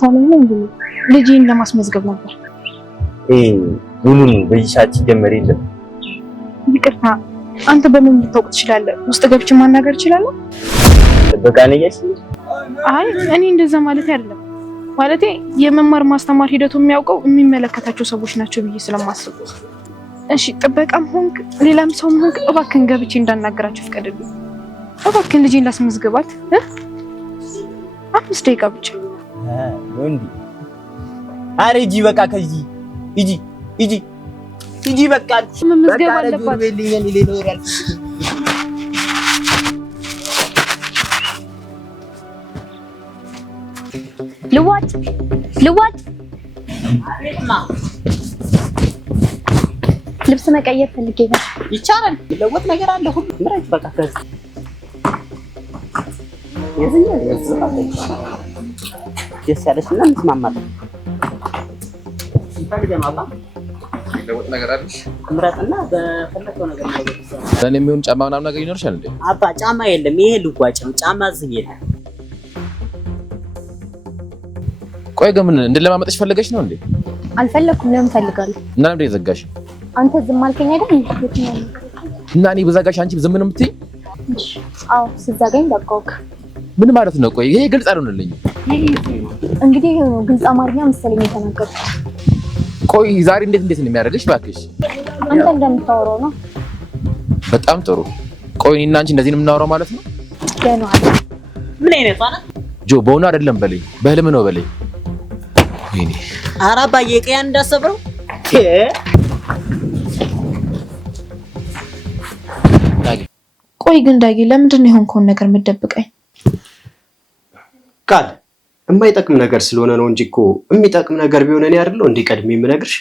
ሳለኝ እንዴ ልጅን ለማስመዝገብ ነበር። ሁሉን በይሻች ጀመረ የለም። ይቅርታ አንተ በምን ልታውቅ ትችላለህ? ውስጥ ገብቼ ማናገር እችላለሁ? በቃ ነኝስ? አይ እኔ እንደዛ ማለት አይደለም። ማለቴ የመማር ማስተማር ሂደቱ የሚያውቀው የሚመለከታቸው ሰዎች ናቸው ብዬ ስለማስብ። እሺ ጥበቃም ሆንክ ሌላም ሰውም ሆንክ እባክህን ገብቼ እንዳናገራቸው ፍቀድልኝ። እባክህን ልጅን ላስመዝግባት 5 ደቂቃ ብቻ። ወንዲ አረ ሂጂ በቃ ከዚህ ሂጂ በቃ መመዝገብ አለባት። ልዋጭ ልብስ መቀየር ፈልጌ ነው። ይቻላል። ለወጥ ነገር አለ ሁሉ ምራጭ በቃ ከዚህ የዝኛ ደስ ያለሽና እንስማማለን። ለወጥ ነገር አለሽ ምራጥና በፈለከው ነገር ነው። ለኔ የሚሆን ጫማ ምናምን ነገር ይኖርሻል እንዴ? አባ ጫማ የለም። ይሄ ልዋጭ ነው። ጫማ እዚህ የለም። ቆይ ግን ምን እንደለማመጥሽ ፈልገሽ ነው እንዴ? አልፈለኩም። ለምን ፈልጋለሁ? እና ለምን ዘጋሽ? አንተ ዝም አልከኝ አይደል? እና እኔ በዛጋሽ አንቺ ዝም ነው የምትይ? አዎ ስዛገኝ በቃውክ። ምን ማለት ነው? ቆይ ይሄ ግልጽ አልሆነልኝም። እንግዲህ ግልጽ አማርኛ መሰለኝ የተናገርኩት። ቆይ ዛሬ እንዴት ነው የሚያደርግሽ? እባክሽ አንተ እንደምታወራው ነው። በጣም ጥሩ። ቆይ እኔና አንቺ እንደዚህ ነው የምናወራው ማለት ነው? ገና አይደል? ምን አይነት ዋና ጆ በሆነ አይደለም በለኝ፣ በህልም ነው በለኝ። ወይኔ ኧረ አባዬ ቀያን እንዳሰብረው ቆይ ግን ዳጊ ለምንድን ነው የሆንከውን ነገር የምትደብቀኝ? ቃል የማይጠቅም ነገር ስለሆነ ነው እንጂ እኮ የሚጠቅም ነገር ቢሆን እኔ አይደለሁ እንዴ ቀድሜ የምነግርሽ?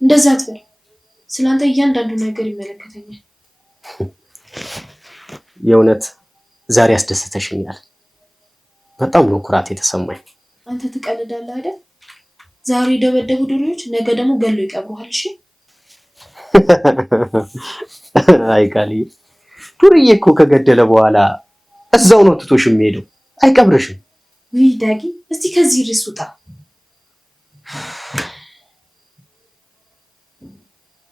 እንደዛ አትበል። ስላንተ እያንዳንዱ ነገር ይመለከተኛል። የእውነት ዛሬ አስደስተሽኛል። በጣም ነው ኩራት የተሰማኝ። አንተ ትቀልዳለህ አይደል? ዛሬ ደበደቡ ዱርዮች ነገ ደግሞ ገሎ ይቀብሩሃል። እሺ አይ ቃልዬ ዱርዬ እኮ ከገደለ በኋላ እዛው ነው ትቶሽ የሚሄደው፣ አይቀብርሽም። ውይ ዳጊ እስቲ ከዚህ ርዕስ ውጣ።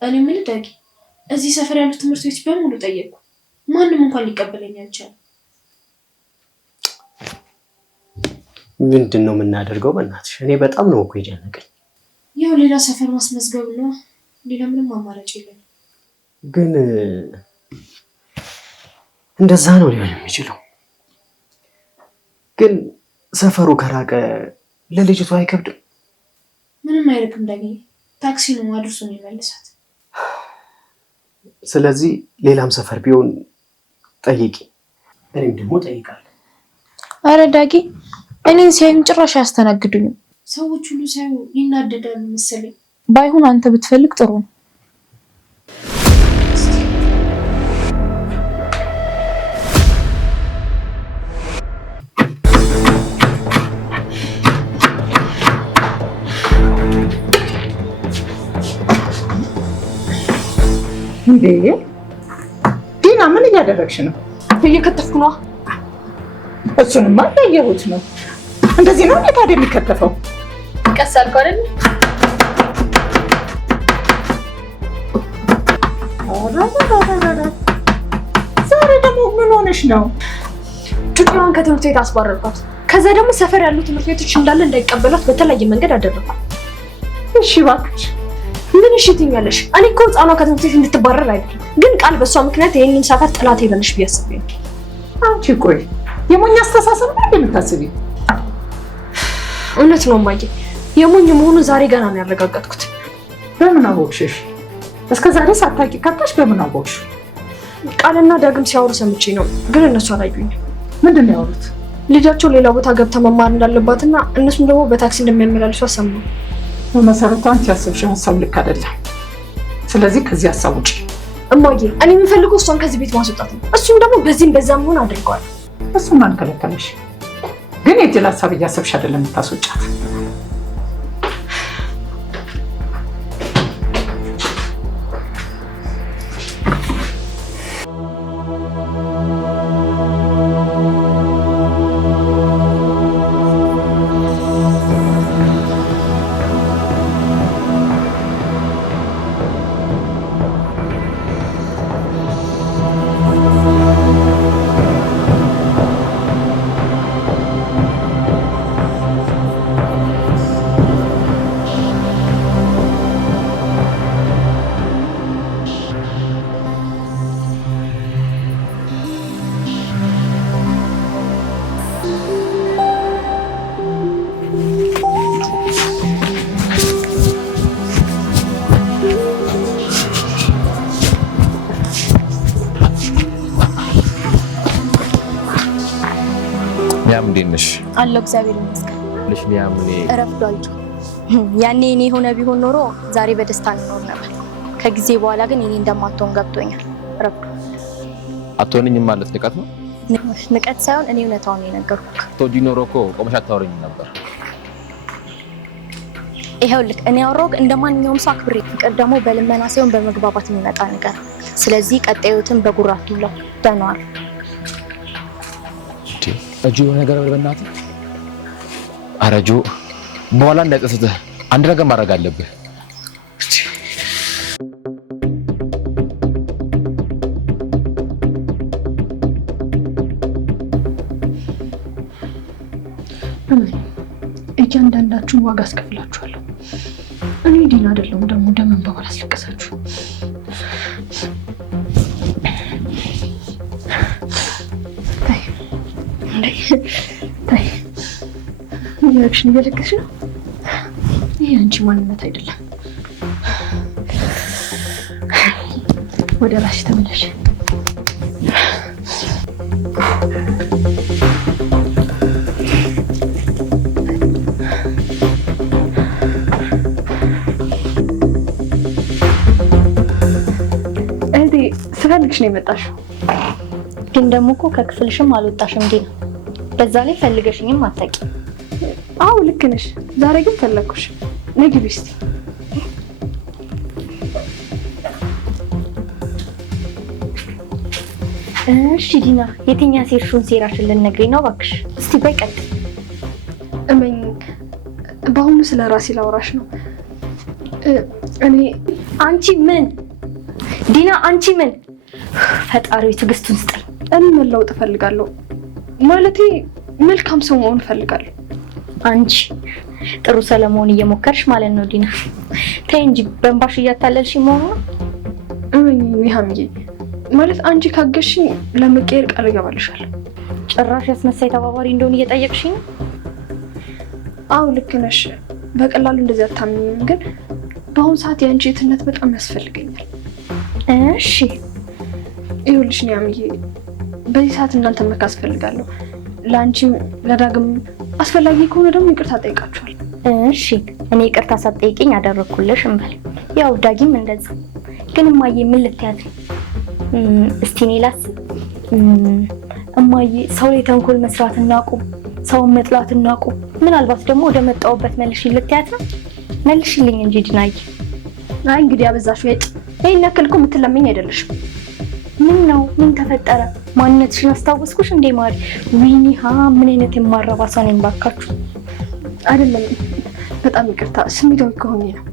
እኔ ምን ዳጊ እዚህ ሰፈር ያሉት ትምህርት ቤቶች በሙሉ ጠየቅኩ፣ ማንም እንኳን ሊቀበለኝ አልቻለም። ምንድነው የምናደርገው? በእናትሽ እኔ በጣም ነው እኮ የጨነቀኝ። ያው ሌላ ሰፈር ማስመዝገብ ነው፣ ሌላ ምንም አማራጭ የለም። ግን እንደዛ ነው ሊሆን የሚችለው። ግን ሰፈሩ ከራቀ ለልጅቷ አይከብድም? ምንም አይርቅም ዳጊ፣ ታክሲ ነው አድርሶ ነው የሚመልሳት። ስለዚህ ሌላም ሰፈር ቢሆን ጠይቂ፣ እኔም ደግሞ ጠይቃለሁ። አረ ዳጊ እኔን ሲያዩኝ ጭራሽ አያስተናግዱኝም። ሰዎች ሁሉ ሳዩ ይናደዳሉ መሰለኝ። ባይሆን አንተ ብትፈልግ ጥሩ ነው። እንዴ ዲና ምን እያደረግሽ ነው? እየከተፍኩ ነው። እሱንማ ያየሁት ነው። እንደዚህ ነው ታዲያ የሚከተፈው? ቀስ አልኩ አይደል? ዛሬ ደግሞ ምን ሆነሽ ነው? ጩጬዋን ከትምህርት ቤት አስባረርኳት። ከዛ ደግሞ ሰፈር ያሉ ትምህርት ቤቶች እንዳለ እንዳይቀበሏት በተለያየ መንገድ አደረኳት። እሺ እባክሽ ምን እሺ ትኛለሽ? እኔ እኮ ህፃኗ ከትምህርት ቤት እንድትባረር አይደለም፣ ግን ቃል በሷ ምክንያት ይሄንን ሰፈር ጥላት ሄደልሽ ቢያስብኝ። አንቺ ቆይ የሞኝ አስተሳሰብ ነው እንደምታስቢው? እውነት ነው ማየ፣ የሞኝ መሆኑን ዛሬ ገና ነው ያረጋገጥኩት። በምን አወቅሽሽ? እስከ ዛሬ ሳታውቂ ቀርተሽ በምን አወቅሽ? ቃልና ዳግም ሲያወሩ ሰምቼ ነው፣ ግን እነሱ አላዩኝም። ምንድን ነው ያወሩት? ልጃቸው ሌላ ቦታ ገብታ መማር እንዳለባትና እነሱም ደግሞ በታክሲ እንደሚያመላልሱ ሰማሁ። በመሰረቱ አንቺ ያሰብሽው ሀሳብ ልክ አይደለም። ስለዚህ ከዚህ ሀሳብ ውጪ። እማዬ እኔ የምፈልገው እሷን ከዚህ ቤት ማስወጣት ነው። እሱም ደግሞ በዚህም በዛም መሆን አድርገዋል። እሱን ማን ከለከለሽ? ግን የጅል ሀሳብ እያሰብሽ አይደለም የምታስወጫት። ሊያም እንዴት ነሽ? አለው እግዚአብሔር ይመስገን። ሊያም እኔ ረፍዷል። ያኔ እኔ ሆነ ቢሆን ኖሮ ዛሬ በደስታ እንኖር ነበር። ከጊዜ በኋላ ግን እኔ እንደማትሆን ገብቶኛል። ረፍዷል። አትሆንኝም ማለት ንቀት ነው? ንቀት ሳይሆን እኔ እውነታውን ነው የነገርኩህ። ቶጂ ኖሮ እኮ ቆመሽ አታወሪኝም ነበር። ይኸውልህ እኔ ያወራሁህ እንደማንኛውም ሰው አክብሬ፣ ፍቅር ደግሞ በልመና ሳይሆን በመግባባት የሚመጣ ነገር። ስለዚህ ቀጣዩትን በጉራት ነው ደናዋል። እጁ የሆነ ነገር በእናትህ አረጁ በኋላ እንዳይጸጽትህ አንድ ነገር ማድረግ አለብህ። እያንዳንዳችሁን ዋጋ አስከፍላችኋለሁ። እኔ ዲና አይደለሁም ደግሞ ደምን በኋላ አስለቀሳችሁ። ታይ ያክሽን እየለቀስሽ ነው። ይሄ አንቺ ማንነት አይደለም። ወደ ራስሽ ተመለሽ። ስፈልግሽ ነው የመጣሽው። ግን ደግሞ እኮ ከክፍልሽም አልወጣሽም ዲና። በዛ ላይ ፈልገሽኝም አታውቂም። አዎ ልክ ነሽ። ዛሬ ግን ፈለግኩሽ። ነይ ግቢ እስኪ። እሺ ዲና፣ የትኛ ሴርሹን ሴራሽን ልትነግሪኝ ነው? እባክሽ እስቲ ቆይ ቀጥ እመኝ። በአሁኑ ስለ ራሴ ላውራሽ ነው። እኔ አንቺ ምን ዲና፣ አንቺ ምን? ፈጣሪ ትዕግስቱን ስጠኝ። እኔ መለወጥ እፈልጋለሁ። ማለቴ መልካም ሰው መሆን እፈልጋለሁ። አንቺ ጥሩ ሰለሞን እየሞከርሽ ማለት ነው ዲና። ተይ እንጂ በእንባሽ እያታለልሽ መሆኑ ነው። ሀምዬ ማለት አንቺ ካገሽኝ ለመቀየር ቃል እገባልሻለሁ። ጭራሽ ያስመሳይ ተባባሪ እንደሆነ እየጠየቅሽኝ ነው? አዎ ልክ ነሽ። በቀላሉ እንደዚህ አታምኝም፣ ግን በአሁኑ ሰዓት የአንቺ እህትነት በጣም ያስፈልገኛል። እሺ ይኸውልሽ ሀምዬ፣ በዚህ ሰዓት እናንተ መካስ እፈልጋለሁ። ለአንቺም ለዳግም አስፈላጊ ከሆነ ደግሞ ይቅርታ ጠይቃችኋል። እሺ እኔ ይቅርታ ሳትጠይቂኝ አደረኩልሽ እንበል። ያው ዳጊም እንደዛ። ግን እማዬ ምን ልትያት ነው? እስቲ እኔ ላስብ። እማዬ ሰው ላይ ተንኮል መስራት እናቁም፣ ሰውን መጥላት እናቁም። ምናልባት ደግሞ ወደ መጣሁበት መልሽ ልትያት ነው? መልሽልኝ እንጂ ዲናዬ። አይ እንግዲህ አበዛሽው። ይሄን ያክል እኮ የምትለምኝ አይደለሽም። ምን ነው? ምን ተፈጠረ? ማንነትሽን አስታወስኩሽ እንዴ ማሪ? ዊኒሃ ምን አይነት የማረባ ሰው ነኝ ባካችሁ። አይደለም በጣም ይቅርታ፣ ስሜታዊ ከሆነ ነው።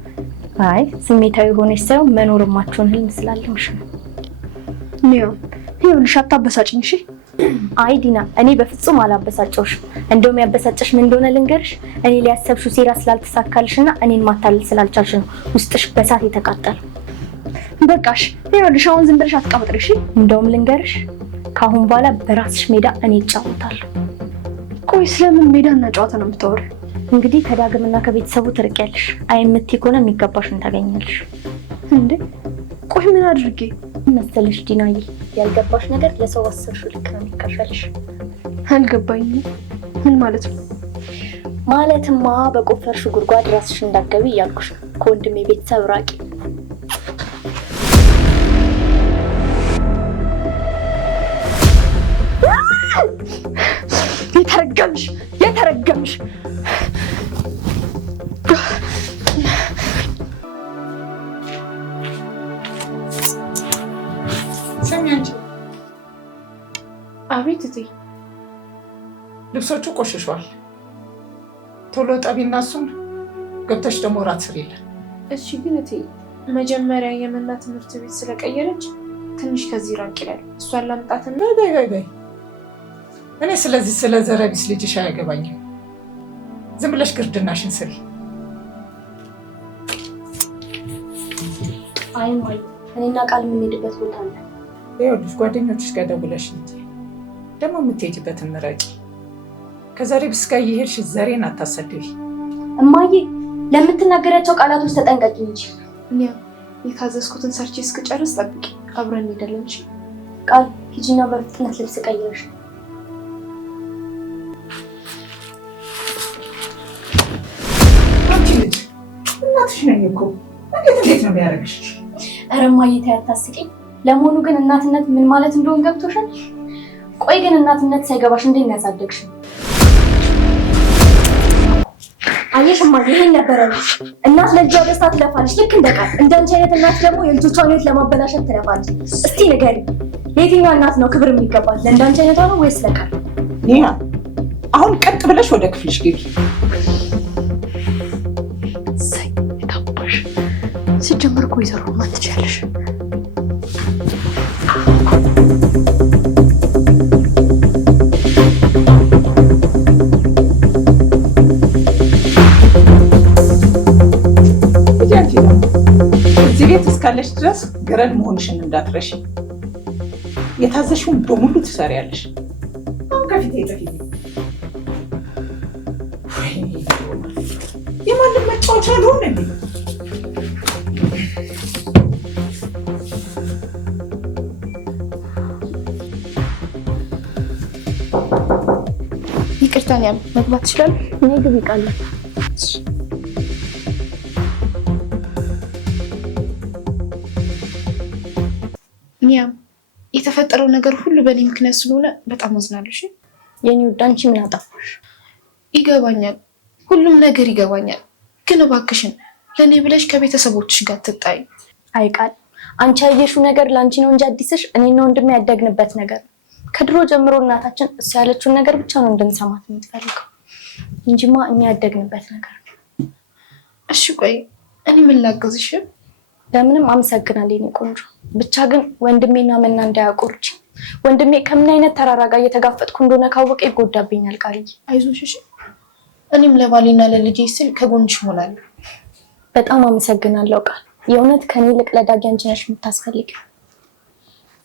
አይ ስሜታዊ ሆነሽ ሳይሆን መኖር ማችሁን ህልም ስላለምሽ ነው። ይኸውልሽ አታበሳጭኝ እሺ። አይ ዲና፣ እኔ በፍጹም አላበሳጨውሽ። እንደውም ያበሳጨሽ ምን እንደሆነ ልንገርሽ። እኔ ሊያሰብሽው ሴራ ስላልተሳካልሽና እኔን ማታለል ስላልቻልሽ ነው ውስጥሽ በሳት የተቃጠለው። በቃሽ። ይኸውልሽ አሁን ዝም ብለሽ አትቀብጥሪ እሺ። እንደውም ልንገርሽ፣ ከአሁን በኋላ በራስሽ ሜዳ እኔ እጫወታለሁ። ቆይ ስለምን ሜዳና ጨዋታ ነው የምታወሪው? እንግዲህ ከዳግምና ከቤተሰቡ ትርቂያለሽ። አይ የምትይ ከሆነ የሚገባሽን ታገኛለሽ። እንዴ ቆይ ምን አድርጌ መሰለሽ ዲናዬ? ያልገባሽ ነገር ለሰው አስርሽ ልክ ነው የሚከፈልሽ። አልገባኝም። ምን ማለት ነው? ማለትማ በቆፈርሽ ጉድጓድ ራስሽ እንዳትገቢ እያልኩሽ ነው። ከወንድሜ ቤተሰብ ራቂ። የተረገምሽ የተረገምሽ። ስሚ አንቺ። አቤት እቴ። ልብሶቹ ቆሽሿል። ቶሎ ጠቢና እሱን ገብተሽ ደግሞ እራት ስሪልን። እሺ ግን እቴ መጀመሪያ የመና ትምህርት ቤት ስለቀየረች ትንሽ ከዚህ ራቅ ይላል። እሷን ላምጣትና በይ እኔ ስለዚህ ስለ ዘረቢስ ልጅሽ አያገባኝም። ዝም ብለሽ ግርድናሽን ስሪ። አይ ማይ፣ እኔና ቃል የምንሄድበት ቦታ አለ። ይኸውልሽ ጓደኞችሽ ጋር ደውለሽ ደግሞ የምትሄጂበትን ምረጪ። ከዘረቢስ ጋር እየሄድሽ ዘሬን አታሰድቢ። እማዬ ለምትናገሪያቸው ቃላቶች ተጠንቀቂ እንጂ። እኔ የታዘዝኩትን ሰርቼ እስክጨርስ ጠብቂ፣ አብረን እንሄዳለን። እሺ ቃል ሂጂና በፍጥነት ልብስ ቀይረሽ ነኝ እኮ እንዴት ነው የሚያደርግሽ? ኧረ እማዬ ተይ አታስቂኝ። ለመሆኑ ግን እናትነት ምን ማለት እንደሆነ ገብቶሻል? ቆይ ግን እናትነት ሳይገባሽ እንዴት ነው ያሳደግሽ? አየሽ እማዬ ይሄን ነበረ እናት ለልጇ ደስታ ትለፋለች ልክ እንደ ቃል። እንዳንቺ አይነት እናት ደግሞ የልጆቿን ሕይወት ለማበላሸት ትለፋለች። እስቲ ንገሪ የትኛው እናት ነው ክብር የሚገባል? ለእንዳንቺ አይነቷ ነው ወይስ ለቃል? ኒና አሁን ቀጥ ብለሽ ወደ ክፍልሽ ግቢ። ሳይታባሽ ሲጀመር እኮ ይዘሩ ማለት ትችያለሽ። እዚህ ቤት እስካለሽ ድረስ ገረድ መሆንሽን እንዳትረሺ። የታዘሽውን በሙሉ ትሰሪያለሽ። አሁን ከፊቴ ጥፊ። የማንም መጫወቻ አልሆን እንዴ? ይቅርታ ኒያም መግባት ይችላል? እኔ ግቢ ቃል ኒያም የተፈጠረው ነገር ሁሉ በእኔ ምክንያት ስለሆነ በጣም አዝናለሁ። እሺ የኔ ውድ አንቺ ምን አጠፋሽ? ይገባኛል፣ ሁሉም ነገር ይገባኛል። ግን እባክሽን ለእኔ ብለሽ ከቤተሰቦችሽ ጋር ትጣይ። አይ ቃል አንቺ ያየሽው ነገር ለአንቺ ነው እንጂ አዲስሽ እኔና ወንድሜ ያደግንበት ነገር። ከድሮ ጀምሮ እናታችን እሱ ያለችውን ነገር ብቻ ነው እንድንሰማት የምትፈልገው እንጂማ እኛ ያደግንበት ነገር ነው። እሺ ቆይ እኔ ምን ላግዝሽ? ለምንም አመሰግናለሁ የኔ ቆንጆ። ብቻ ግን ወንድሜና መና እንዳያቆርጭ። ወንድሜ ከምን አይነት ተራራ ጋር እየተጋፈጥኩ እንደሆነ ካወቀ ይጎዳብኛል። ቃልዬ አይዞሽ እሺ። እኔም ለባሌና ለልጄ ስል ከጎንሽ እሆናለሁ። በጣም አመሰግናለሁ ቃል። የእውነት ከኔ ይልቅ ለዳጊ አንቺ ነሽ የምታስፈልጊ።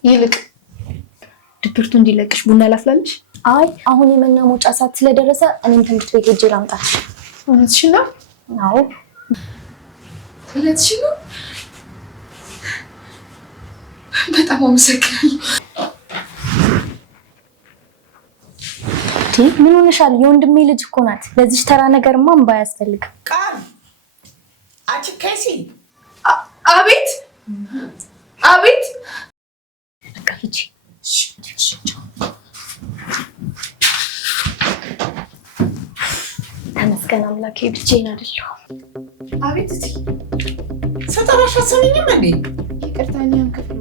ይልቅ ድብርቱ እንዲለቅሽ ቡና ላፍላለሽ? አይ አሁን የመና መውጫ ሰዓት ስለደረሰ እኔም ትምህርት ቤት ሄጄ ላምጣት። እውነትሽን ነው? አዎ እውነትሽን ነው። በጣም አመሰግናለሁ። ምን ሆነሻል? የወንድሜ ልጅ እኮ ናት። ለዚህ ተራ ነገርማ እምባ አያስፈልግም። ቃል አንቺ ከሲ አቤት አቤት። በቃ ሂጂ። ተመስገን አምላኬ ብቻዬን አይደለሁም። አቤት እዚህ ሰጠራሽ አሰሚኝም እንዴ? ይቅርታ ኒያም ክፍል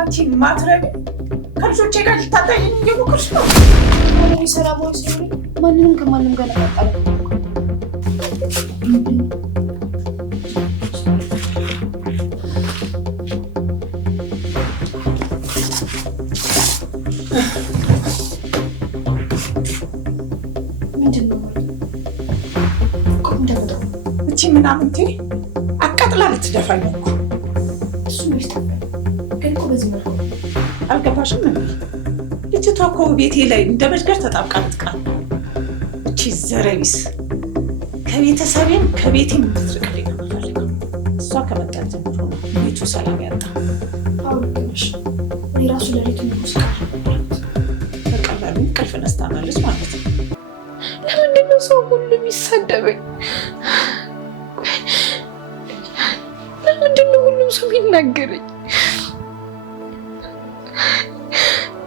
አንቺ ማትረቢ ከልጆቼ ጋር ልታጣይኝ እየሞከርሽ ነው። እኔ ሰላማዊ ሲሆን ማንንም ከማንም ጋር ለማጣላት እቺ ምናምንቴ አቃጥላ ልትደፋኝ ነው እኮ። እሱ ነው ግን እኮ በዚህ መልኩ አልገባሽም እንዴ? ልጅቷ እኮ ቤቴ ላይ እንደ መድገር ተጣብቃ ልትቀር። እቺ ዘረቢስ ከቤተሰቤም ከቤቴም እንድትርቅልኝ ነው የምፈልገው። እሷ ከመጣች ጀምሮ ነው ቤቱ ሰላም ያጣ። አውቅሽ እኔ ራሱ ለሌት ሙስቃ በቀላሉ እንቅልፍ ነስታናለች ማለት ነው። ለምንድን ነው ሰው ሁሉ የሚሳደበኝ? ለምንድን ነው ሁሉም ሰው የሚናገረኝ?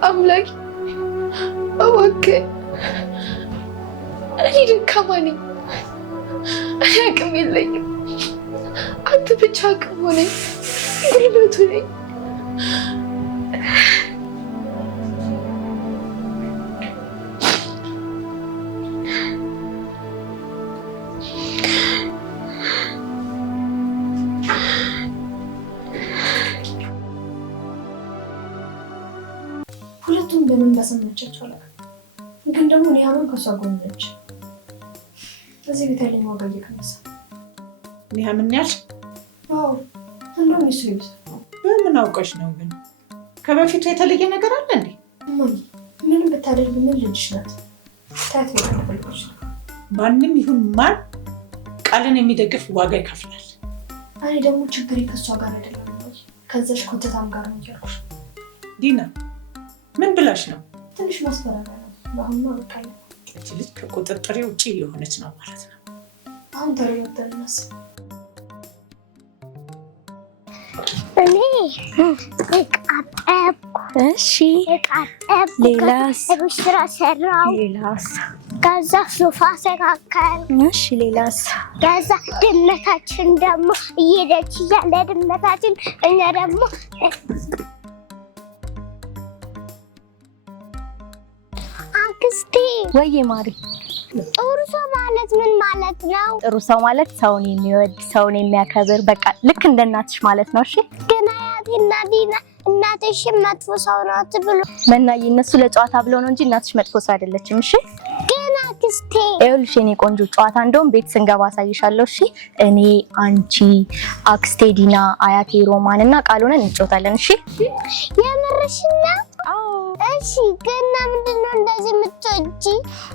አምላኬ እባክህ፣ እኔ ደካማ ነኝ፣ እኔ አቅም የለኝም። አንተ ብቻ አቅም ሆነኝ፣ ጉልበቱ ነኝ። ሁለቱም በምን እንዳሰማቻቸው አላውቅም፣ ግን ደግሞ እኔ አሁን ከሷ ጎን ነች። እዚህ ቤት ያለኝ ዋጋ እየቀነሰ እኔ ምን ያልሽ? አዎ እንደውም እሱ ይብስ። በምን አውቀሽ ነው ግን? ከበፊቱ የተለየ ነገር አለ እንዴ? ምንም ብታደርግ ምን ልጅሽ ናት? ታያት ይፈልጎች። ማንም ይሁን ማን ቃልን የሚደግፍ ዋጋ ይከፍላል። እኔ ደግሞ ችግሬ ከሷ ጋር አይደለም፣ ከዛሽ ኮተታም ጋር ነው ያልኩሽ። ዲና ምን ብላሽ ነው? ትንሽ ማስፈራሪያ ነው። በአሁኑ አልቃለ እቺ ልጅ ከቁጥጥሬ ውጪ የሆነች ነው ማለት ነው። አሁን ተረጋግተን እናስብ። እሺ ሌላስ? ስራ ሰራው። ሌላስ? ከዛ ሶፋ ሰካከል። እሺ ሌላስ? ከዛ ድመታችን ደግሞ እየሄደች እያለ ድመታችን እኛ ደግሞ አክስቴ ወይዬ ማሪ ጥሩ ሰው ማለት ምን ማለት ነው? ጥሩ ሰው ማለት ሰውን የሚወድ ሰውን የሚያከብር በቃ ልክ እንደ እናትሽ ማለት ነው። እሺ ግን አያቴና ዲና እናትሽ መጥፎ ሰው ናት ብሎ መናዬ እነሱ ለጨዋታ ብለው ነው እንጂ እናትሽ መጥፎ ሰው አይደለችም። እሺ ግን አክስቴ ይኸውልሽ የኔ ቆንጆ ጨዋታ እንደውም ቤት ስንገባ አሳይሻለሁ። እሺ እኔ አንቺ አክስቴ ዲና አያቴ ሮማን እና ቃሉንን እንጫወታለን። እሺ የምርሽና? እሺ ግን ምንድን ነው እንደዚህ የምትወጂ?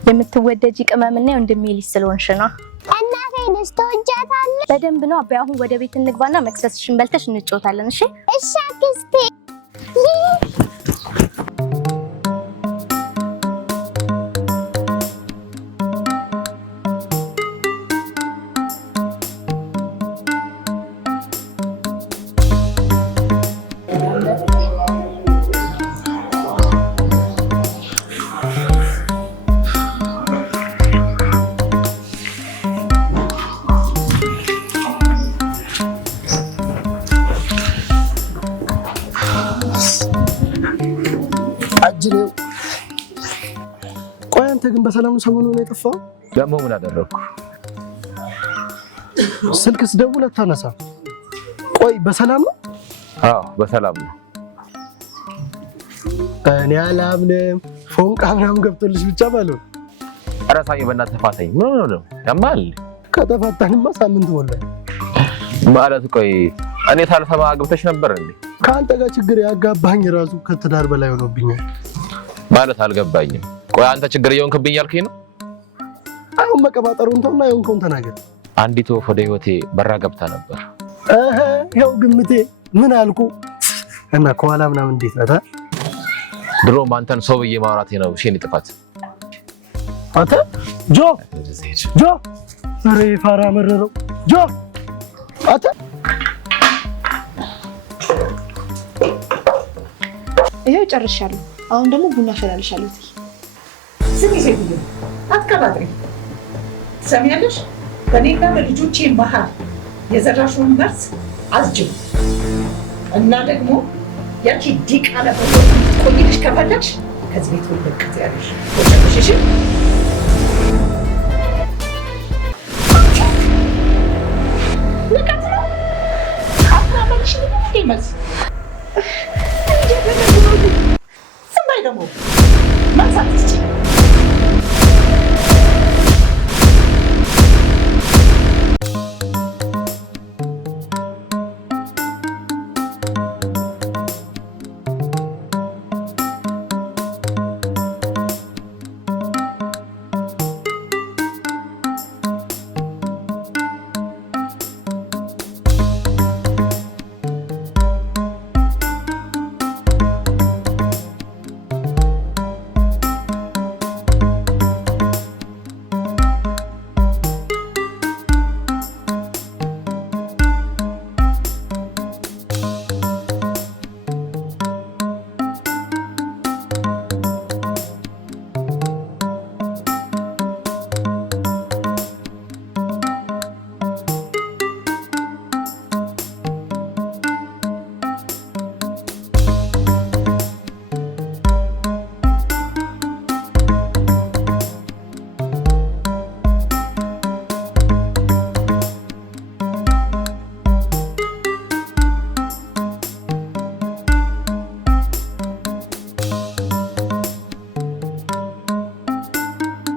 የምትወደጂ ቅመምና ወንድሜ ልጅ ስለሆንሽ ነው። እናቴንስ ትወጃታለሽ? በደንብ ነው አባይ። አሁን ወደ ቤት እንግባና መክሰስሽን በልተሽ እንጫወታለን። እሺ እሺ አክስቴ። አጅሬው ቆይ አንተ ግን በሰላም ነው ሰሞኑን የጠፋው? ደግሞ ምን አደረኩ? ስልክ ስደውል አታነሳም። ቆይ በሰላም ነው? አዎ በሰላም ነው። እኔ አላምንም። ፎንቃ ምናምን ገብቶልሽ ብቻ ባለው። ኧረ ሳዬ በእናትህ ተፋታኝ። ምን ነው ያማል? ከተፋታንማ ሳምንት ሞላ ማለት። ቆይ እኔ ሳልሰማ አግብተሽ ነበር እንዴ? ከአንተ ጋር ችግር ያጋባኝ ራሱ ከትዳር በላይ ሆኖብኛል። ማለት አልገባኝም። ቆይ አንተ ችግር እየሆንክብኝ ያልከኝ ነው? አሁን መቀባጠሩን ተውና የሆንከውን ተናገር። አንዲት ወፍ ወደ ህይወቴ በራ ገብታ ነበር። ይኸው ግምቴ ምን አልኩ እና ከኋላ ምናምን እንዴት ነህ? ድሮም አንተን ሰው ብዬ ማውራቴ ነው እሺ። እኔ ጥፋት አንተ ጆ ኧረ ፋራ መረረው ጆ አንተ ይሄው ጨርሻለሁ። አሁን ደግሞ ቡና አፈላልሻለሁ። ስሚ ሴትዮ አትቀባጥሪ። ትሰሚያለሽ? በእኔና በልጆቼ መሀል የዘራሽውን መርዝ አዝጅም እና ደግሞ ያቺ ዲቃላ ቆይልሽ ከፈለግሽ ከዚህ ቤት ወለቀት ያለሽ ወለቀሽ። ንቀት ነው አታመልሽ ይመስ ዝም በይ ደግሞ መንሳት ትችይ